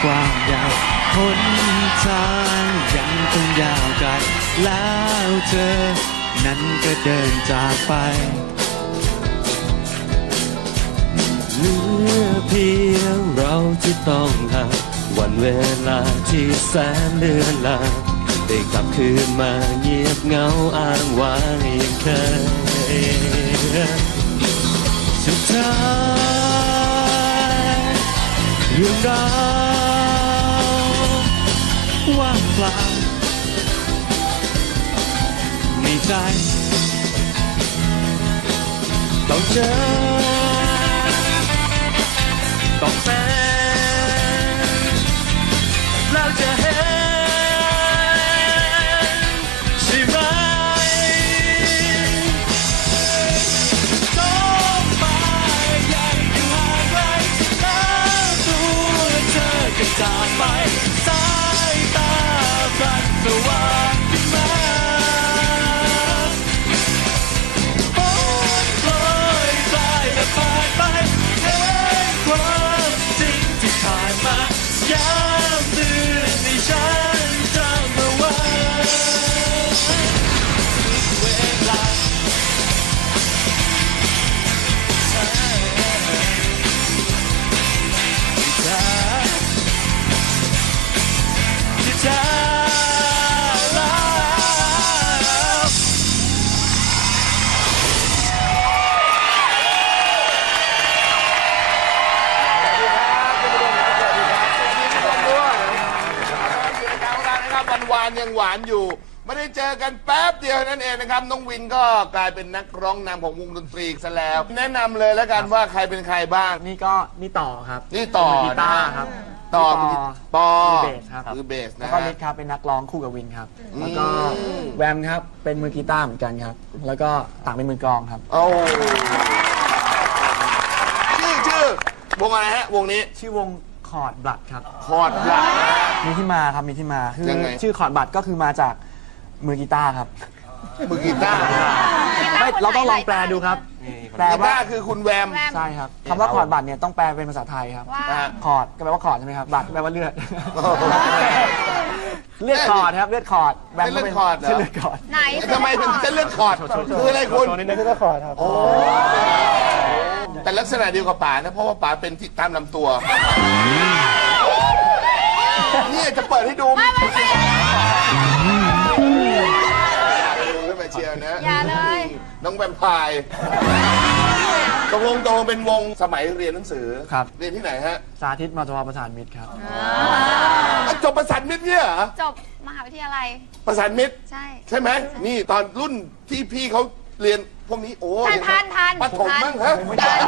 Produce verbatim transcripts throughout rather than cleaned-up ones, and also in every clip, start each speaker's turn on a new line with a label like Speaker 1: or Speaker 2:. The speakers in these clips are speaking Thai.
Speaker 1: กว้างยาวหนทางยังคงยาวไกลแล้วเธอนั้นก็เดินจากไปเหลือเพียงเราที่ต้องห่างวันเวลาที่แสนเลือนลางได้กลับคืนมาเงียบเหงาอ้างว้างอย่างเคยสุดท้ายเรื่องราวว่างเปล่าในใจต้องเจอต้องเป็นแล้วจะเห็นใช่ไหมต้องไปใหญ่อยู่ห่างไกลแล้วตัวเธอก็จากไปสายตาพลันสว่างขึ้นมาฝนโปรยปลายและผ่านไปเห็นความจริงที่ผ่านมาย้ำเตือนให้ฉันจำเอาไว้เวลาที่เธอแล้ว
Speaker 2: วันวานยังหวานอยู่ไม่ได้เจอกันแป๊บเดียวนั่นเองนะครับน้องวินก็กลายเป็นนักร้องนำของวงดนตรีซะแล้ว แนะนำเลยแล้วกันว่าใครเป็นใครบ้าง
Speaker 3: นี่ก็นี่ต่อครับ
Speaker 2: นี่ต่อ
Speaker 3: มืกีตาร์ครับ
Speaker 2: ต่อ
Speaker 3: นี่
Speaker 2: ปอ
Speaker 3: มือเบสครับ
Speaker 2: มือเบส
Speaker 3: แล้
Speaker 2: นะ
Speaker 3: วก็
Speaker 2: ฮะ
Speaker 3: นิดครับเป็นนักร้องคู่กับวินครับ
Speaker 2: อืม
Speaker 3: แล้วก็แวมครับเป็นมือกีตาร์เหมือนกันครับ แล้วก็ต่างเป็นมือกลองครับ
Speaker 2: โอ้ชื่อชื่อวงอะไรฮะวงนี้
Speaker 3: ชื่อวงคอร์ดบลัดครับ
Speaker 2: คอร์ดหลัก
Speaker 3: มีที่มาครับมีที่มาคือ
Speaker 2: ยังไง
Speaker 3: ชื่อคอร์ดบลัดก็คือมาจากมือกีตาร์ครับ
Speaker 2: มือกีตาร์
Speaker 3: ไม่เราต้องลองแปลดูครับแปล
Speaker 2: กี
Speaker 3: ว่า
Speaker 2: ตาร์คือคุณแวม
Speaker 3: ใช่ครับคำว่าคอร์ดบลัดเนี่ยต้องแปลเป็นภาษาไทยครับ
Speaker 4: ว่า
Speaker 2: นะฮะ
Speaker 3: คอร์ดก็แปลว่าคอร์ดใช่ไหมครับบลัดแปลว่าเลือด เลือดคอร์ดครับเลือดคอร์ดแวมก็เป็น
Speaker 2: เส้นเลือดคอร์ดเหรอ
Speaker 3: เส้นเลือดคอร์ด
Speaker 4: ไหน
Speaker 2: ทำไมถึงเส้นเลือดคอร์ดคืออะไรคุณ
Speaker 3: นี่เลือดคอร์ดครับ
Speaker 2: แต่ลักษณะเดียวกับป๋านะเพราะว่าป๋าเป็นที่ตามลำตัวนี่จะเปิดให้ดู
Speaker 4: ไม่ไม่ไม่
Speaker 2: ดูขึ้นมาเชียวนะ
Speaker 4: อย่าเลย
Speaker 2: น้องแวมไพร์ตกลงตกลงเป็นวงสมัยเรียนหนังสือ
Speaker 3: ครับ
Speaker 2: เรียนที่ไหนฮะ
Speaker 3: สาธิตมทวประสานมิตรครับ
Speaker 2: อ่ะจบประสานมิตรเนี่ยเหรอ
Speaker 4: จบมหาวิทยาลัย
Speaker 2: ประสานมิตร
Speaker 4: ใช่
Speaker 2: ใช่ไหมนี่ตอนรุ่นที่พี่เขาเรียนพวกนี้โอ้
Speaker 4: ทันทันทัน
Speaker 2: ปฐมมั้งฮะ
Speaker 4: ทัน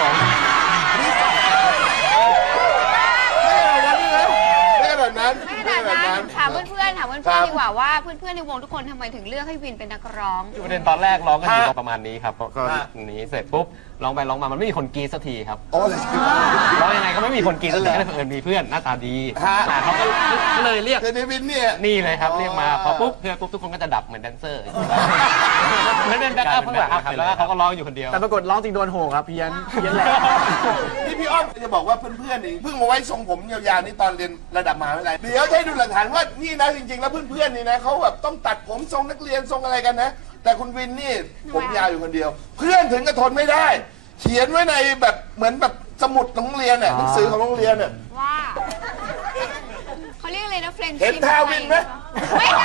Speaker 2: ไม่ขนาดนั้น
Speaker 4: ไม่ขนาดนั้นถามเพื่อนๆถามเพื่อน
Speaker 2: ครับ
Speaker 4: ๆดีกว่าว่าเพื่อนๆในวงทุกคนทำไมถึงเลือกให้วินเป็นนักร้อง
Speaker 5: ประเด็นตอนแรกร้องกันอยู่
Speaker 2: ฮะ
Speaker 5: ก็ประมาณนี้ครับก็
Speaker 2: ฮะ
Speaker 5: หนีเสร็จปุ๊บร้องไปร้องมามันไม่มีคนกรีดสักทีครับ
Speaker 2: โอ้เลย
Speaker 5: ร้องยังไงก็ไม่มีคนกรีดสักทีก็เลยเผอิญมีเพื่อนหน้าตาดี
Speaker 2: ฮะ
Speaker 5: อ่าเขาก็ก็เลยเรียก
Speaker 2: เดนิวินเนี่ย
Speaker 5: นี่เลยครับ
Speaker 2: อ๋อ
Speaker 5: เรียกมาพอปุ๊บเพื่อนปุ๊บทุกคนก็จะดับเหมือนแดนเซอร์เหมือนเป็นแบ็คอัพข้างหลังครับแล้วก็เขาก็ร้องอยู่คนเดียว
Speaker 3: แต่ปรากฏร้องจริงโดนโหครับเพี้ยนเพี้ยนแหละ
Speaker 2: นี่พี่อ้อมจะบอกว่าเพื่อนๆนี่เพิ่งมาไว้ทรงผมยาวๆนี่ตอนเรียนระดับมหาวิทยาลัยเดี๋ยวจะให้ดูหลักฐานว่านี่นะจริงๆแล้วเพื่อนๆนี่นะเขาแบบต้องตัดผมทรงนักเรียนทรงอะไรกันนะ แต่คุณวินนี่ผมยาวอยู่คนเดียว เพื่อนถึงกับทนไม่ได้ เขียนไว้ในแบบเหมือนแบบสมุดของโรงเรียนน่ะหนังสือของโรงเรียนน่ะ
Speaker 4: ว่าเขาเรียกอะไรนะเฟรนด์
Speaker 2: เห็นทาวินไหม
Speaker 4: ไม่ได้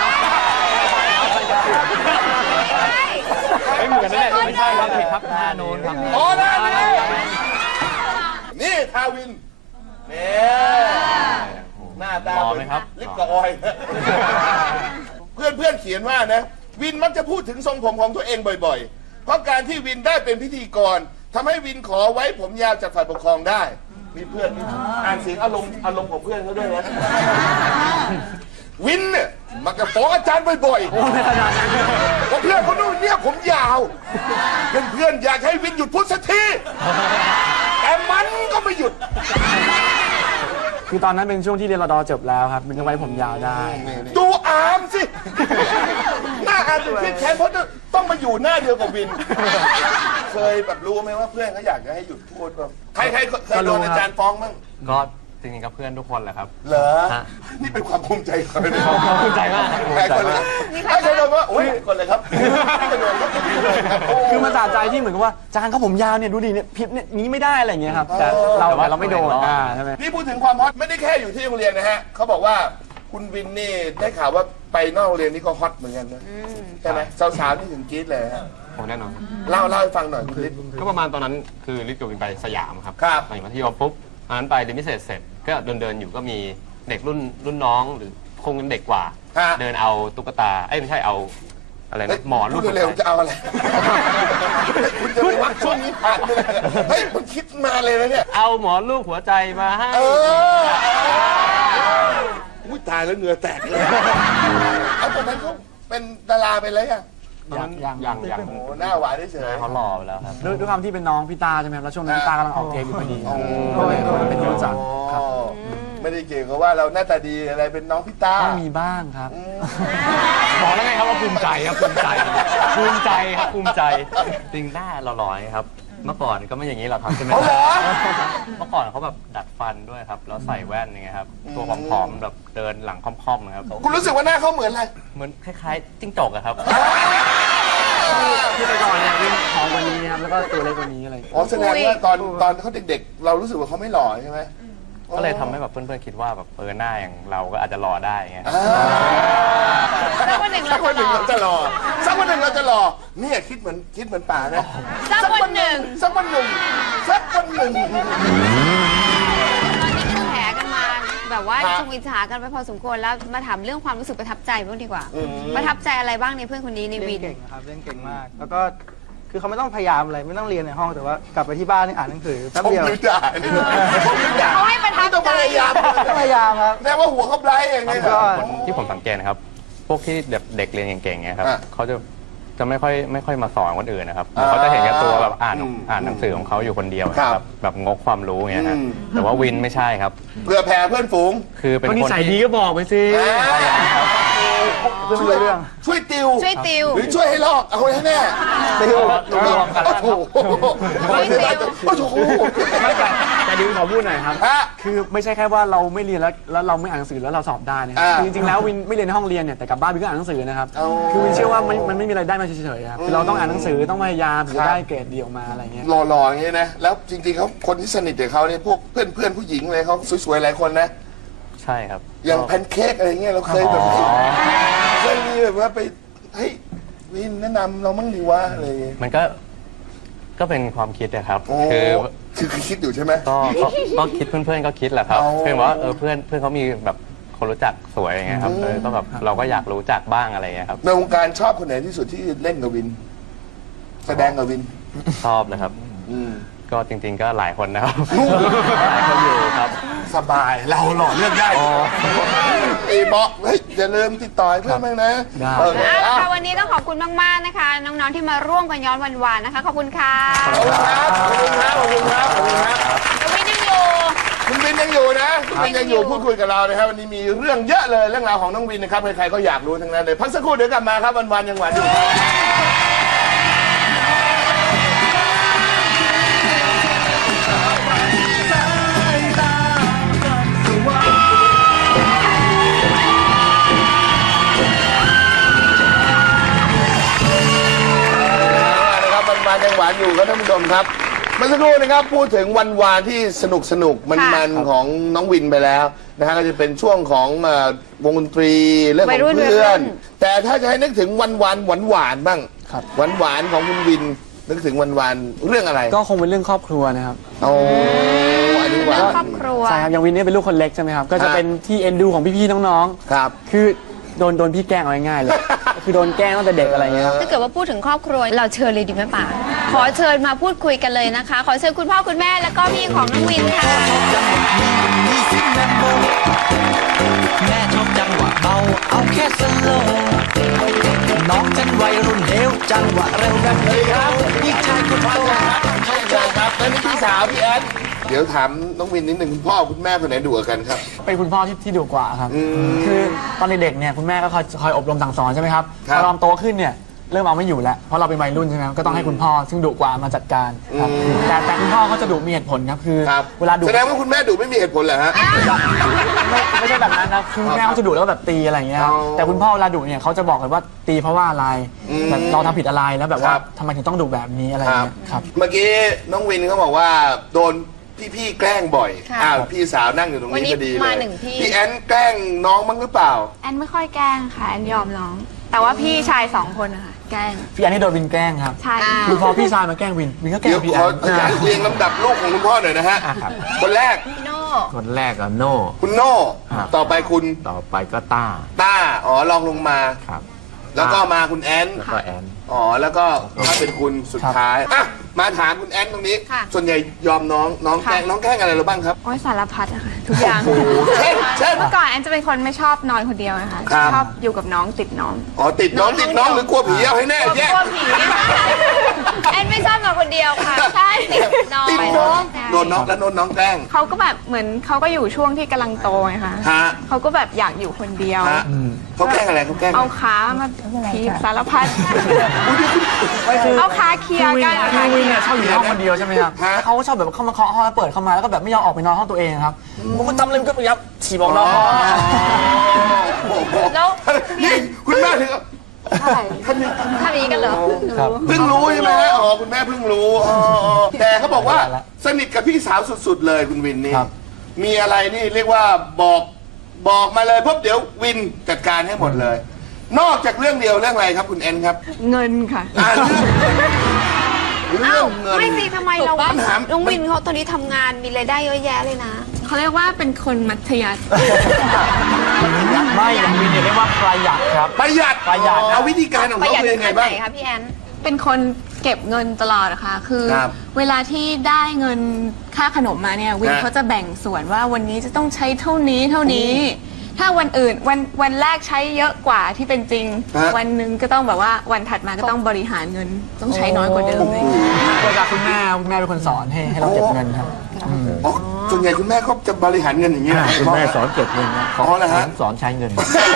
Speaker 4: ไม่ได้
Speaker 5: ไม่เหมือนนั่นแหละไม่ใช่ครับผิดครับหน้าโน้นครับ
Speaker 2: โอ้ได้เลยนี่ทาวินเนี่ยหน้าตา
Speaker 5: หล่อ
Speaker 2: เห
Speaker 5: ไห
Speaker 2: มื
Speaker 5: ม
Speaker 2: อน
Speaker 5: ครับ
Speaker 2: ลิปกับออยล์เพื่อนเพื่อนๆเขียนว่านะวินมักจะพูดถึงทรงผมของตัวเองบ่อยๆ เพราะการที่วินได้เป็นพิธีกรทำให้วินขอไว้ผมยาวจากฝ่ายปกครองได้ มีเพื่อนอ่านเสียงอารมณ์อารมณ์ของเพื่อนเขาด้วยนะวินเนี่ยมักจะฟ้องอาจารย์บ่อยๆเพราะเพื่อนเขาดูเนี่ยผมยาวเพื่อนๆอยากให้วินหยุดพูดสักทีแต่มันก็ไม่หยุด
Speaker 3: คือตอนนั้นเป็นช่วงที่เรียนรอดอจบแล้วครับมันก็ไว้ผมยาวได้
Speaker 2: ดูอามสิ หน้าอามถึงพิษแทนเพราะต้องมาอยู่หน้าเดียวกับวิน เคยแบบรู้ไหมว่าเพื่อนเขาอยากจะให้หยุดพูดป่ะใครใครเคยโดนอาจารย์ฟ้องมั้ง
Speaker 5: ก็จริงๆก็เพื่อนทุกคนแหละครับ
Speaker 2: เหรอ
Speaker 5: ฮะ
Speaker 2: นี่เป็นความภูมิใจของเรา
Speaker 5: ภูมิใจมากครับภู
Speaker 2: ใคร
Speaker 5: มิใจ
Speaker 2: คนเลย
Speaker 5: มาก
Speaker 2: ใครคนเลยว่าโอ้ยคนเลยครับคนเลยครับโ
Speaker 3: คือมันสะใจที่เหมือนกับว่าจานเขาผมยาวเนี่ยดูดิเนี่ยพิบเนี่ยนี้ไม่ได้อะไรอย่างเงี้ยครับแต่เราแต่เราไม่โดนอ่าใช่ไหม
Speaker 2: นี่พูดถึงความฮอตไม่ได้แค่อยู่ที่โรงเรียนนะฮะเขาบอกว่าคุณวินนี่ได้ข่าวว่าไปนอกโรงเรียนนี่ก็ฮอตเหมือนกันนะใช่ไหมสาวๆนี่ถึงกรี๊ดเลยฮะ
Speaker 5: ผมแน่นอน
Speaker 2: เล่าเล่าให้ฟังหน่อยคุณฤทธิ์
Speaker 5: ก็ประมาณตอนนั้นคือลิศกับวินไปสยามครับ
Speaker 2: ครับ
Speaker 5: ไปมัธยมปุ๊บอันนั้นไปเรียนพิเศษเสร็จก็เดินเดินๆอยู่ก็มีเด็กรุ่นรุ่นน้องหรือคงเป็นเด็กกว่า
Speaker 2: ฮะ
Speaker 5: เดินเอาตุ๊กตาเอ้ยไม่ใช่เอาอะไร
Speaker 2: เฮ้ย
Speaker 5: นะหมอนรูป
Speaker 2: พูดเร็วๆจะเอาอะไร คุณจะไปวัดช่วงนี้ผ่านเลยเฮ้ยมันคิดมาเลยนะเนี่ย
Speaker 5: เอาหมอนรูปหัวใจมาให้
Speaker 2: เอออุ้ยตายแล้วเหงื่อแตกเลยเอาตอนนั้นเขาเป็นดาราไปเลยอ่ะ
Speaker 5: ยังยังยังยัง
Speaker 2: โอ้หน้าหวานเฉย
Speaker 5: เขาหล่อไปแล้วครับ
Speaker 3: ด้วยด้วยความที่เป็นน้องพี่ตาใช่ไหมครับแล้วช่วงนั้น
Speaker 2: อ่า
Speaker 3: พี่ตากำลังออกเทปอยู่พอดี
Speaker 2: โอ้
Speaker 3: ก็เลยก็เลยเป็นที่รู้จักครับ
Speaker 2: ไม่ได้เกี่ยวกับว่าเราหน้าตาดีอะไรเป็นน้องพี่ตา
Speaker 3: ก็มีบ้างครับ
Speaker 5: บอกแล้วไงครับว่าภูมิใจครับภูมิใจภูมิใจครับภูมิใจจริงหน้าหล่อๆครับ เมื่อก่อนก็ไม่อย่างนี้หรอกครับใช่ไหม
Speaker 2: เอาเหรอ
Speaker 5: เมื่อก่อนเขาแบบดัดฟันด้วยครับแล้วใส่แว่นอย่างเงี้ยครับตัวผอมๆแบบเดินหลังค่อมๆนะครับ
Speaker 2: คุณรู้สึกว่าหน้าเขาเหมือนอะไร
Speaker 5: เหมือนคล้ายๆจิ้งจกอะครับ
Speaker 3: ที่ไปก่อนเนี่ยวิ่งผอมกว่านี้ครับแล้วก็ตัวเล็กกว่านี้อะไรอย่างเงี้ย
Speaker 2: อ๋อแสดงว่าตอนตอนเขาเด็กๆ เรารู้สึกว่าเขาไม่หล่อใช่ไหม
Speaker 5: ก็เลยทำให้แบบเพื่อนๆคิดว่าแบบเออหน้าอย่างเราก็อาจจะหล่อได้ไง
Speaker 2: อ่า
Speaker 4: สักวันหนึ่ง
Speaker 2: สั
Speaker 4: เรา
Speaker 2: กวันหนึ่งเรา
Speaker 4: จะ
Speaker 2: จะหล่อสักวันหนึ่งเราจะหล่อเนี่ยคิดเหมือนคิดเหมือนป่านะ
Speaker 4: สักวันหนึ่ง
Speaker 2: สักวันหนึ่งสักวันหนึ่ง
Speaker 4: ตอนนี้คือแผลกันมาแบบว่า
Speaker 2: ฮะ
Speaker 4: ชงอิจฉากันไปพอสมควรแล้วมาถามเรื่องความรู้สึกประทับใจบ้างดีกว่า
Speaker 2: อืม
Speaker 4: ประทับใจอะไรบ้างในเพื่อนคนนี้ใน
Speaker 6: เล่
Speaker 4: วิ
Speaker 6: น
Speaker 4: น
Speaker 6: เก่งนะครับเล่นเก่งมาก แล้วก็คือเขาไม่ต้องพยายามอะไรไม่ต้องเรียนในห้องแต่ว่ากลับไปที่บ้านนี่อ่านหนังสือแป๊บ
Speaker 2: ผม
Speaker 6: เดียว
Speaker 2: หรือด่าเนี่ยผมหรือด่า
Speaker 4: เขาให้ประทับ
Speaker 2: ไม่ต้อง
Speaker 4: ใจ
Speaker 2: พยายาม
Speaker 6: ไม่พยายามครับ
Speaker 2: แสดงว่าหัวเขาไบรท์เองเนี่ย
Speaker 6: ก็
Speaker 5: ที่ผมสังเกตนะครับ พวกที่แบบเด็กเรียนเก่งๆเนี่ยครับ
Speaker 2: อ่ะ
Speaker 5: เขาจะจะไม่ค่อยไม่ค่อยมาสอนคนอื่นนะครับ
Speaker 2: อ่า
Speaker 5: เขาจะเห็นแก่ตัวแบบอ่าน
Speaker 2: อืม
Speaker 5: อ่านหนังสือของเขาอยู่คนเดียว
Speaker 2: ครั
Speaker 5: นะ
Speaker 2: บ
Speaker 5: ครับแบบงกความรู้เงี้ยฮะ
Speaker 2: อืม
Speaker 5: แต่ว่าวินไม่ใช่ครับ
Speaker 2: เพื่อแผ่เพื่อนฝูง
Speaker 5: คือเป็น
Speaker 3: ก็นิ
Speaker 5: คน
Speaker 3: สัยดี
Speaker 5: ที่
Speaker 3: ก็บอกไปสิ
Speaker 2: ช่วยเรื่องช่วยติว
Speaker 4: ช่วยติว
Speaker 2: หรือช่วยให้ลอกเอาให้แน่
Speaker 6: ติว
Speaker 2: โอ้โหโอ้โห
Speaker 3: ไม่แต่แต่ดิวขอพูดหน่อยครับ
Speaker 2: ฮะ
Speaker 3: คือไม่ใช่แค่ว่าเราไม่เรียนแล้วแล้วเราไม่อ่านหนังสือแล้วเราสอบได้นะครับ
Speaker 2: อ่า
Speaker 3: คือจริงๆแล้ววินไม่เรียนในห้องเรียนเนี่ยแต่กลับบ้านวินก็อ่านหนังสือนะครับ
Speaker 2: เอา
Speaker 3: คือวินเชื่อว่ามันมันไม่มีอะไรได้มาเฉยๆครับคือเราต้องอ่านหนังสือต้องพยายามถึง
Speaker 2: ครับ
Speaker 3: จะได้เกรดดีออกมาอะไรเงี้ย
Speaker 2: หล่อๆอย่างนี้นะ แล้วจริงๆเขาคนที่สนิทกับเขาเนี่ยพวกเพื่อนเพื่อนๆผู้หญิงเลยเขาสวยๆหลายคนนะ
Speaker 5: ใช่ครับ
Speaker 2: อย่างแพนเค้กอะไรเงี้ยเราเคยแบบเคยมีแบบว่าไปเฮ้ยวินแนะนำเรามั่งดีวะอะไรอย่างเงี้ย
Speaker 5: มันก็ก็เป็นความคิดนะครับ
Speaker 2: โอ้
Speaker 5: คือ
Speaker 2: คือคือคิดอยู่ใช่ไหม
Speaker 5: ก็ก็ก็คิดเพื่อนๆก็คิดแหละครับ
Speaker 2: เอา
Speaker 5: เพื่อนว่าเออเพื่อนเพื่อนเขามีแบบคนรู้จักสวยอย่างเงี้ยครับเออก็แบบเราก็อยากรู้จักบ้างอะไรอย่างเงี้ยครับ
Speaker 2: ในวงการชอบคนไหนที่สุดที่เล่นกับวิน แสดงกับวิน
Speaker 5: ชอบนะครับ
Speaker 2: อืม
Speaker 5: ก็จริง ๆ ก็หลายคนนะครับ หลายคนอยู่ครับ
Speaker 2: สบายเราหล่อเลือกได้ไอ้บอกเฮ้ยอย่าลืมติดต่อให้เพื่อนบ้างนะ
Speaker 3: ได้
Speaker 2: เออ
Speaker 4: อ่ะ
Speaker 2: อ่ะ
Speaker 4: ค่ะวันนี้ต้องขอบคุณมาก ๆ นะคะ น้อง ๆ ที่มาร่วมกันย้อนวันวานนะคะ ขอบคุณค่ะ
Speaker 2: ขอบคุณครับขอบคุณครับขอบคุณครับขอบคุณครับ
Speaker 4: แล้ววินยังอยู่
Speaker 2: คุณวินยังอยู่นะคุณวินยังอยู่
Speaker 4: ยังอยู่
Speaker 2: พูดคุยกับเรานะครับวันนี้มีเรื่องเยอะเลยเรื่องราวของน้องวินนะครับใครๆก็อยากรู้ทั้งนั้นเลยพักสักครู่เดี๋ยวกลับมาครับวันๆยังหวานอยู่ นะครับวันวานยังหวานอยู่ครับท่านผู้ชมครับเมื่อสักครู่นะครับพูดถึงวันวานที่สนุกสนุกมันมันๆของน้องวินไปแล้วนะฮะก็จะเป็นช่วงของเอ่อวงดนตรีเรื่องข
Speaker 4: วั
Speaker 2: อย ง
Speaker 4: รุ่น
Speaker 2: เพื่อน
Speaker 4: วัยรุ่น
Speaker 2: แต่ถ้าจะให้นึกถึงวันวานหวานหวานๆบ้าง
Speaker 3: ครับ
Speaker 2: หวานหวานๆของคุณวิน นึกถึงวันวานเรื่องอะไร
Speaker 3: ก็คงเป็นเรื่องครอบครัวนะครับ
Speaker 2: โอ้อันนี้หวา
Speaker 4: เรื่อน งครอบครัว
Speaker 3: ใช่ครับอย่างวินเนี่ยเป็นลูกคนเล็กใช่ไหมครับ ก็จะเป็นที่เอ็นดูของพี่ๆน้อง
Speaker 2: ครับ
Speaker 3: ๆ คือโดนโดนพี่แกล้งเอาง่ายๆเลย คือโดนแกล้งตั้งแต่เด็กอะไรเงี้ยครับ
Speaker 4: ถ้าเกิดว่าพูดถึงครอบครัวเราเชิญเลยดีไหมป่าขอเชิญมาพูดคุยกันเลยนะคะ ขอเชิญคุณพ่อคุณแม่แล้วก็พี่ของน้องวินค่ะ
Speaker 7: แม่ชอบจังหวะเบา เอาแค่สโลว์น้องฉันวัยรุ่นเร็วจังหวะเร็วแบบนี้ครับพี่ชายคนโต
Speaker 2: ใช่ครับแล้วนี่พี่สาวพี่แอดเดี๋ยวถามน้องวินนิดหนึ่งคุณพ่อคุณแม่คนไหนดุกว่ากันครับ
Speaker 3: เป็นคุณพ่อที่ที่ดุกว่าครับ
Speaker 2: อืม
Speaker 3: คือตอนเด็กๆเนี่ยคุณแม่ก็คอยคอยอบรมสั่งสอนใช่ไหมครับ
Speaker 2: ครับ
Speaker 3: พอเราโตขึ้นเนี่ยเริ่มเอาไม่อยู่แล้วเพราะเราเป็นวัยรุ่นใช่ไหมก็ต้องให้คุณพ่อซึ่งดุกว่ามาจัดการครับแต่แต่คุณพ่อเขาจะดุมีเหตุผลครับคือ
Speaker 2: ครับ
Speaker 3: เวลาดุ
Speaker 2: แสดงว่าคุณแม่ดุไม่มีเหตุผลเหรอฮะ
Speaker 3: ไม่ไม่ใช่แบบนั้นนะคือแม่เขาจะดุแล้วก็แบบตีอะไรอย่างเงี้ยครับ
Speaker 2: อ๋อ
Speaker 3: แต่คุณพ่อเวลาดุเนี่ยเขาจะบอกเลยว่าตีเพราะว่าอะไร
Speaker 2: อืม
Speaker 3: แบบเราทำผิดอะไรแล้วแบบว่า
Speaker 2: ครับ
Speaker 3: ทำไมถึงต้องดุแบบนี้อะไรอย่างเงี้ยครับ
Speaker 2: เมื่อกี้น้องวินเขาบอกว่าโดนพี่ๆแกล้งบ่อย
Speaker 4: ค่ะ
Speaker 2: อ้าวพี่สาวนั่งอยู่ตรง
Speaker 4: วัน
Speaker 2: นี้
Speaker 4: นี้
Speaker 2: พอดี
Speaker 4: มา
Speaker 2: เลย
Speaker 4: หนึ่งพี่
Speaker 2: พี่แอนแกล้งน้องมั้งหรือเปล่า
Speaker 8: แอนไม่ค่อยแกล้งค่ะแอนยอมน้อง แต่ว่าพี่ชายสองคนนะคะแกล้ง
Speaker 3: พี่อันนี่โดนวินแกล้งครับ
Speaker 8: ใช่
Speaker 4: อ่า
Speaker 3: คือพอพี่ชายมาแกล้งวินวินก็แกล้
Speaker 2: เดี๋
Speaker 3: ง
Speaker 2: ยว
Speaker 3: พี่
Speaker 2: ข
Speaker 3: อั
Speaker 2: อน เรียงลำดับลูกของคุณพ่อหน่อยนะฮะ
Speaker 5: อ่ะครับ
Speaker 2: คนแรก
Speaker 4: พี่โน่
Speaker 5: คนแรกก็โน่
Speaker 2: คุณโน่
Speaker 5: ครับ
Speaker 2: ต่อไปคุณ
Speaker 5: ต่อไปก็ต้า
Speaker 2: ต้า อ๋อลองลงมา
Speaker 5: ครับ
Speaker 2: แล้วก็มาคุณแอน
Speaker 5: แล้วก็แอน
Speaker 2: อ๋อ แล้วก็ถ้าเป็นคุณสุดท้าย อ่ะ มาถามคุณแอนตรงนี้
Speaker 4: ค่ะ
Speaker 2: ส่วนใหญ่ยอมน้อง น้องแกล้ง น้องแกล้งอะไรเราบ้างครับ
Speaker 8: โอ้ยสารพัดอะค่ะทุกอย่าง
Speaker 2: เช่นเช่น
Speaker 8: เมื่อก่อนแอนจะเป็นคนไม่ชอบนอนคนเดียวนะคะ
Speaker 2: ครับ
Speaker 8: ชอบอยู่กับน้องติดน้อง
Speaker 2: อ๋อ ติดน้องติดน้องหรือกลัวผีเอาให้แน่แยก
Speaker 4: กลัวผีแอนไม่ชอบนอนคนเดียวค่ะ ใช่ติดน้อง
Speaker 2: ติดน้อง
Speaker 8: ใช่
Speaker 2: โดนน้องแล้วโดนน้องแกล้ง
Speaker 8: เขาก็แบบเหมือนเขาก็อยู่ช่วงที่กำลังโตไงคะ
Speaker 2: ฮะ
Speaker 8: เขาก็แบบอยากอยู่คนเดียว
Speaker 2: ฮะเขาแกล้งอะไรเขาแกล้ง
Speaker 8: เอาขามาทีบสารพัดเอาขาเคลียร์กัน
Speaker 3: คือวินเนี่ยชอบอยู่ในห้องคนเดียวใช่ไหมครับ
Speaker 2: ฮะ
Speaker 3: แล้วเขาก็ชอบแบบเข้ามาเคาะห้องแล้วเปิดเข้ามาแล้วก็แบบไม่ยอมออกไปนอนห้องตัวเองครับผมก็ทำอะไรก็พยายามถีบออกนอกห้อง
Speaker 2: โอ้โห
Speaker 4: แล้ว
Speaker 2: นี่คุณแม่ถึงกับท่านนี้
Speaker 4: ทำอย่างนี้กันเหรอ
Speaker 3: ครับ
Speaker 2: เพิ่งรู้ใช่ไหมฮะอ๋อ คุณแม่เพิ่งรู้อ๋ออ๋อแต่เขาบอกว่าสนิทกับพี่สาวสุดๆเลยคุณวินนี่
Speaker 3: ครับ
Speaker 2: มีอะไรนี่เรียกว่าบอกบอกมาเลยเพราะเดี๋ยววินจัดการให้หมดเลย นอกจากเรื่องเดียวเรื่องอะไรครับคุณแอนครับ
Speaker 8: เงินค่ะ
Speaker 2: อ่าเรื่องเรื่องเงิน
Speaker 4: ไม่สิทำไมเรา
Speaker 2: ปัญหา
Speaker 4: น้องวินเขาตอนนี้ทำงานมีรายได้เยอะแยะเลยนะ
Speaker 8: เขาเรียกว่าเป็นคนมัธยัสถ์
Speaker 3: ไม่อย่างวินเนี่ยเรียกว่าประหยัดครับ
Speaker 2: ประหยัด
Speaker 3: ประหยัด
Speaker 2: เอาวิธีการของ
Speaker 4: ประห
Speaker 2: เขา
Speaker 4: ยัด
Speaker 2: เป็น
Speaker 4: ถึ
Speaker 2: ยัง ง
Speaker 4: ขั้
Speaker 2: ไง
Speaker 4: นไห
Speaker 2: บ้าง
Speaker 4: นคะพี่แอน
Speaker 8: เป็นคนเก็บเงินตลอดนะคะ คือ
Speaker 2: ครับ
Speaker 8: เวลาที่ได้เงินค่าขนมมาเนี่ยวิน
Speaker 2: ฮะ
Speaker 8: เขาจะแบ่งส่วนว่าวันนี้จะต้องใช้เท่านี้เท่านี้ ถ้าวันอื่นวันวันแรกใช้เยอะกว่าที่เป็นจริง
Speaker 2: ฮะ
Speaker 8: วันหนึ่งก็ต้องแบบว่าวันถัดมาก็ต้องบริหารเงิน ต้องใช้น้อยกว่าเดิมเลย
Speaker 3: เกิดจากคุณแม่คุณแม่เป็นคนสอนให้ให้เราเก็บเงินครับ
Speaker 2: อ๋อส่วนใหญ่คุณแม่ก็จะบริหารเงินอย่างนี้นะ
Speaker 5: คุณแม่สอนเก็บเงินนะ
Speaker 2: อ๋อเหรอฮะ
Speaker 5: สอนใช้เงิน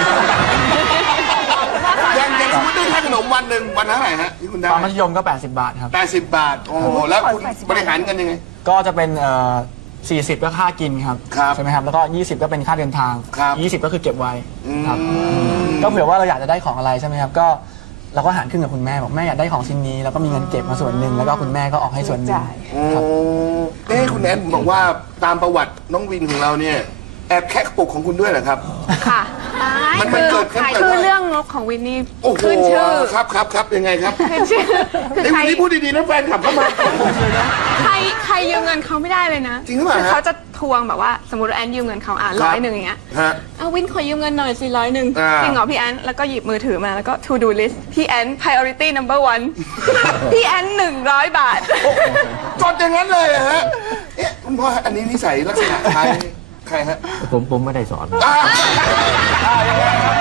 Speaker 2: อย่างอย่างสมมติได้ค่าขนมวันหนึ่งวันเท่าไหร่ฮะที่คุณได้
Speaker 3: ตอนมัธยมก็ แปดสิบบาทครับ
Speaker 2: แปดสิบบาท โอ้โห แล้วคุณบริหารเงินยังไง
Speaker 3: ก็จะเป็นเอ่อสี่สิบก็ค่ากินครับ
Speaker 2: ครับ
Speaker 3: ใช่ไหมครับแล้วก็ยี่สิบก็เป็นค่าเดินทาง
Speaker 2: ครับ
Speaker 3: ยี่สิบก็คือเก็บไว้ครับ
Speaker 2: อืม
Speaker 3: ก็เผื่อว่าเราอยากจะได้ของอะไรใช่ไหมครับก็เราก็หารครึ่งกับคุณแม่บอกแม่อยากได้ของชิ้นนี้แล้วก็มีเงินเก็บมาส่วนหนึ่งแล้วก็คุณแม่ก็ออกให้ส่วนหนึ่ง
Speaker 2: โอ้เอ้คุณแอนบอกว่าตามประวัติน้องวินของเราเนี่ย แอบแคะกระปุกของคุณด้วยเหรอครับ
Speaker 8: ค่ะ
Speaker 2: มันมันเกิดขึ้น
Speaker 8: คือเรื่องงบของวินนี่
Speaker 2: โอ้โห
Speaker 8: ขึ้นชื่อ
Speaker 2: ครับครับครับยังไงครับ
Speaker 8: ขึ้นชื่อคือ
Speaker 2: ไอ้
Speaker 8: ใคร
Speaker 2: วันนี้พูดดีๆนะแฟนขับเข้ามาเลยนะ
Speaker 8: ใครใครยืมเงินเขาไม่ได้เลยนะ
Speaker 2: จริงหรือเปล่า
Speaker 8: คือ
Speaker 2: ฮะ
Speaker 8: เขาจะทวงแบบว่าสมมติว่าแอนยืมเงินเขาอ่ะ
Speaker 2: ครับ
Speaker 8: ร้อยหนึ่งอย่างเงี้ย
Speaker 2: ฮะ
Speaker 8: เอาวินขอยืมเงินหน่อยสิร้อยหนึ่ง
Speaker 2: อ่า
Speaker 8: จริงเหรอพี่แอนแล้วก็หยิบมือถือมาแล้วก็ to do list พี่แอน priority number one พี่แอนหนึ่งร้อยบาท
Speaker 2: จดอย่างนั้นเลยเหรอฮะ เอ๊ะคุณพ่ออันนี้นิสัยลักษณะใครใครฮะ
Speaker 5: ผมผมไม่ได้สอน
Speaker 2: อ่าอ่ายังไงครับ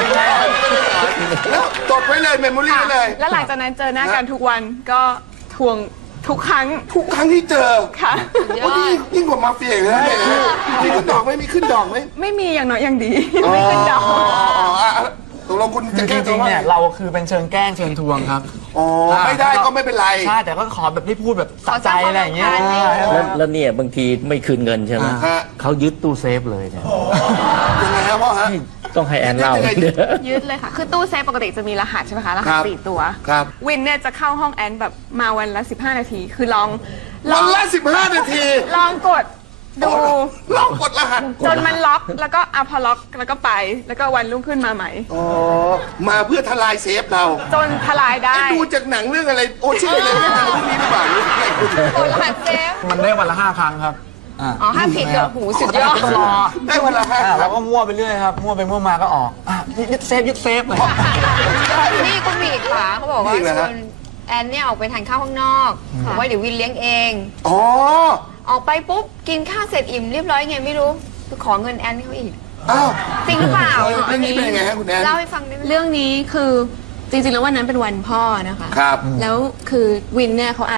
Speaker 2: แล้วจดไว้เลยเมมโมรี่ไว้เลย
Speaker 8: แล้วหลังจากนั้นเจอหน้ากันทุกวันก็ทวงทุกครั้ง
Speaker 2: ทุกครั้งที่เจอ
Speaker 8: ค่ะ
Speaker 2: โอ้ยยิ่งยิ่งกว่ามาเฟียอีกนะเนี่ยมีขึ้นดอกไหมมีขึ้นดอกไหม
Speaker 8: ไม่มีอย่างน้อยอย่างดี ไม่ขึ้นดอก
Speaker 2: อ๋ออ๋ออ๋ออ่ะตกลงคุณ
Speaker 3: คื
Speaker 2: จะ
Speaker 3: อจ
Speaker 2: แก้ตั
Speaker 3: ริ
Speaker 2: ว
Speaker 3: งๆ
Speaker 2: ว่า
Speaker 3: เนี่ยเราคือเป็นเชิงแกล้งเชิงทวงครับ
Speaker 2: อ๋อไม่ได้ก็ไม่เป็นไร
Speaker 3: ใช่แต่ก็ขอแบบที่พูดแบบสะใจอะไรอย่างเงี้ย
Speaker 5: แล้วแล้วเนี่ยบางทีไม่คืนเงินใช่ไหม
Speaker 2: ฮะ
Speaker 5: เขายึดตู้เซฟเลยเนี่ย
Speaker 2: ยังไงครับพ่อฮะ
Speaker 5: ต้องให้แอนเล่า
Speaker 8: ยึดเลยค่ะ คือตู้เซฟปกติจะมีรหัสใช่ไหมคะ รหั
Speaker 2: ค
Speaker 8: ส
Speaker 2: รับ
Speaker 8: สี่ตัว
Speaker 2: ครับ
Speaker 8: วินเนี่ยจะเข้าห้องแอนแบบมาวันละสิบห้านาที คือลองล
Speaker 2: วั
Speaker 8: อนง
Speaker 2: ละสิบห้านาที
Speaker 8: ลองกดดู
Speaker 2: ลองกดรหัส
Speaker 8: จนมันล็อก แล้วก็อะพอล็อก แล้วก็ไป แล้วก็วันรุ่งขึ้นมาใหม่
Speaker 2: อ๋อมาเพื่อทลายเซฟเรา
Speaker 8: จนทลายได้
Speaker 2: ไอ้ดูจากหนังเรื่องอะไรโอชิอะไรเรื่องอะไรพวกนี้หรือเปล่าหรือไง
Speaker 4: กดรหัสเซฟ
Speaker 3: มันได้วันละห้าครั้งครับอ่า
Speaker 4: อ๋อห้ามผิดเดี๋ยวหูสุดยอด
Speaker 3: ต้องรอ
Speaker 2: ได้วันละห้า
Speaker 3: อ่า
Speaker 2: ค
Speaker 3: เรา
Speaker 2: รับ
Speaker 3: ก็มั่วไปเรื่อยครับมั่วไปมั่วมาก็ออกอ่ะยึดเซฟยึดเซฟเลย
Speaker 4: นี่ก็มีอีกค่ะเขาบอกว่าชวนแอนเนี่ยออกไปทานข้าวข้างนอกบอกว่าเดี๋ยววินเลี้ยงเอง
Speaker 2: อ๋อ
Speaker 4: ออกไปปุ๊บ กินข้าวเสร็จอิ่มเรียบร้อยไงไม่รู้ไปขอเงินแอนเขาอีก
Speaker 2: อ้าว
Speaker 4: จริงหรือเปล่า
Speaker 2: เรื่องนี้เป็นยังไงฮะคุณแอน
Speaker 4: เล่าให้ฟังได้ไหม
Speaker 8: เรื่องนี้คือจริงๆแล้ววันนั้นเป็นวันพ่อนะคะ
Speaker 2: ครับ
Speaker 8: แล้วคือวินเนี่ยเขา